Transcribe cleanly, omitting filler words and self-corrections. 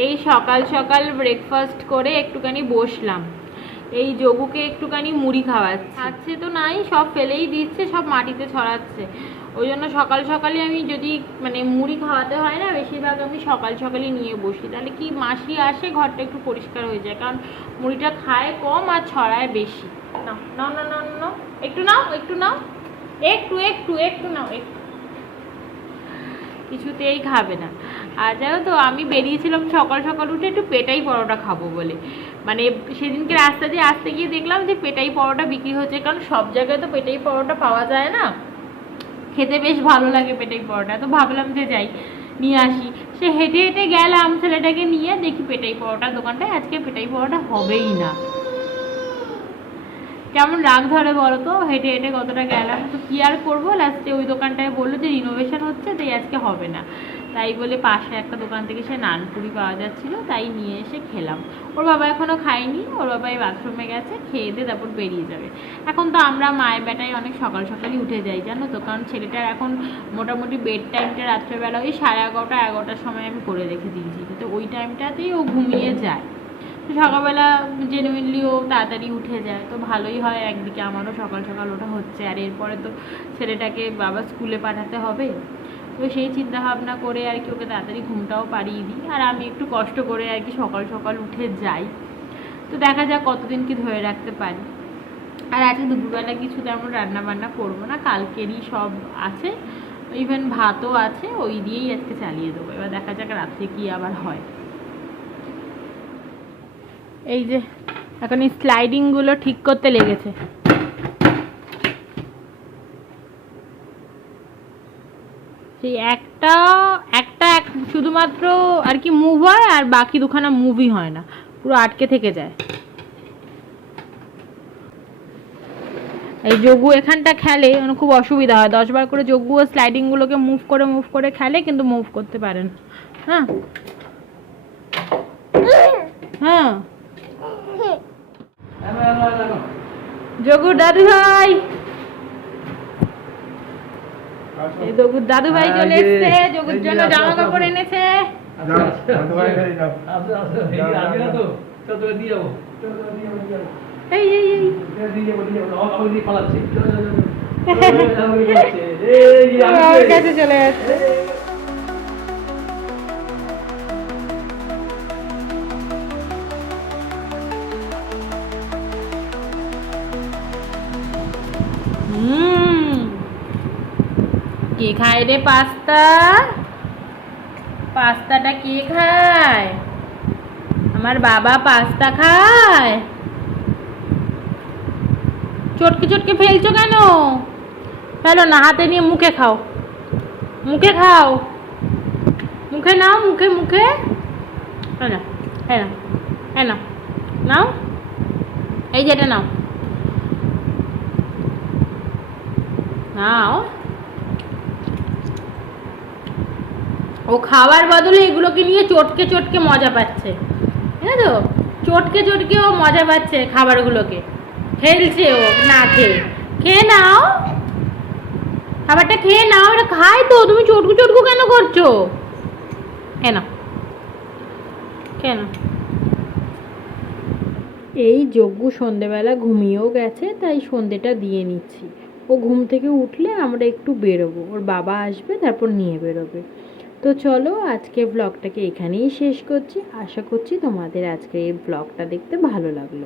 এই সকাল সকাল ব্রেকফাস্ট করে একটুখানি বসলাম, এই যোগুকে একটুখানি মুড়ি খাওয়াচ্ছে তো নাই, সব ফেলেই দিচ্ছে, সব মাটিতে ছড়াচ্ছে। ওই জন্য সকাল সকালে আমি যদি মানে মুড়ি খাওয়াতে হয় না, বেশিরভাগ আমি সকাল সকালই নিয়ে বসি, তাহলে কি মাসি আসে ঘরটা একটু পরিষ্কার হয়ে যায়, কারণ মুড়িটা খায় কম আর ছড়ায় বেশি। নাও নাও নাও নাও নাও, একটু নাও, একটু নাও, একটু একটু একটু নাও, একটু। কিছুতেই খাবে না। আর জানো তো, আমি বেরিয়েছিলাম সকাল সকাল উঠে একটু পেটাই পরোটা খাবো বলে, মানে সেদিনকে রাস্তা দিয়ে আসতে গিয়ে দেখলাম যে পেটাই পরোটা বিক্রি হচ্ছে, কারণ সব জায়গায় তো পেটাই পরোটা পাওয়া যায় না, খেতে বেশ ভালো লাগে পেটাই পরোটা, তো ভাবলাম যে যাই নিয়ে আসি। সে হেঁটে হেঁটে গেলাম ছেলেটাকে নিয়ে, দেখি পেটাই পরোটার দোকানটায় আজকে পেটাই পরোটা হবেই না। কেমন রাগ ধরে বলো তো, হেঁটে হেঁটে কতটা গেলাম, তো কি আর করবো, লাস্টে ওই দোকানটায় বললো যে রিনোভেশন হচ্ছে তাই আজকে হবে না, তাই বলে পাশে একটা দোকান থেকে সে নানপুরি পাওয়া যাচ্ছিলো, তাই নিয়ে এসে খেলাম। ওর বাবা এখনও খায়নি, ওর বাবা এই বাথরুমে গেছে, খেয়ে দিয়ে তারপর বেরিয়ে যাবে। এখন তো আমরা মায়ের বেটায় অনেক সকাল সকালই উঠে যাই জানো তো, কারণ ছেলেটার এখন মোটামুটি বেড টাইমটা রাত্রেবেলা ওই 11:30 11টার সময় আমি করে রেখে দিয়েছি, তো ওই টাইমটাতেই ও ঘুমিয়ে যায়। সকালবেলা জেনুইনলি ও তাড়াতাড়ি উঠে যায়, তো ভালোই হয়, একদিকে আমারও সকাল সকাল ওঠা হচ্ছে, আর এরপরে তো ছেলেটাকে বাবা স্কুলে পাঠাতে হবে, তো সেই চিন্তা ভাবনা করে আর কি ওকে তাড়াতাড়ি ঘুমটাও পাড়িয়ে দিই, আর আমি একটু কষ্ট করে আর কি সকাল সকাল উঠে যাই। তো দেখা যাক কতদিন কি ধরে রাখতে পারি। আর আজকে দুপুরবেলা কিছু তেমন রান্না বান্না করবো না, কালকেরই সব আছে, ইভেন ভাতও আছে, ওই দিয়েই আজকে চালিয়ে দেবো। এবার দেখা যাক রাত্রে কি আবার হয়। এই যে এখন এই স্লাইডিংগুলো ঠিক করতে লেগেছে। সেই একটা একটা শুধুমাত্র আর কি মুভ হয়, আর বাকি দুখানা মুভই হয় না, পুরো আটকে থেকে যায়। এই যোগু এখানটা খেলে মানে খুব অসুবিধা হয়, 10 বার করে যোগু ও স্লাইডিংগুলোকে মুভ করে খেলে, কিন্তু মুভ করতে পারে না। হ্যাঁ হ্যাঁ, যোগুর দাদু ভাই, এই যোগুর দাদু ভাই চলে এসেছে, যোগুর জন্য জামা কাপড় এনেছে। এই এই আমার কাছে চলে যাচ্ছে। কে খায় রে পাস্তা? পাস্তাটা কে খায়? আমার বাবা পাস্তা খায়। চটকে চটকে ফেলছো কেন? ফেলো না, হাতে নিয়ে মুখে খাও, মুখে খাও, মুখে নাও, মুখে মুখে। হ্যাঁ না, হ্যাঁ না, হ্যাঁ না, নাও, এই যেটা নাও, নাও। ও খাওয়ার বদলে এগুলোকে নিয়ে চটকে চটকে মজা পাচ্ছে, ঠিক তো, চটকে চটকে ও মজা পাচ্ছে খাবারগুলোকে, খেলছে ও না খেয়ে। খেয়ে নাও, খাবারটা খেয়ে নাও, এটা খায় তো, তুমি চটকু চটকু কেন করছো? কেন কেন? এই যজ্ঞ সন্ধেবেলা ঘুমিয়েও গেছে, তাই সন্ধেটা দিয়ে নিচ্ছি। ও ঘুম থেকে উঠলে আমরা একটু বেরোবো, ওর বাবা আসবে তারপর নিয়ে বেরোবে। তো চলো আজকে ব্লগটাকে এখানেই শেষ করছি, আশা করছি তোমাদের আজকে এই ব্লগটা দেখতে ভালো লাগলো।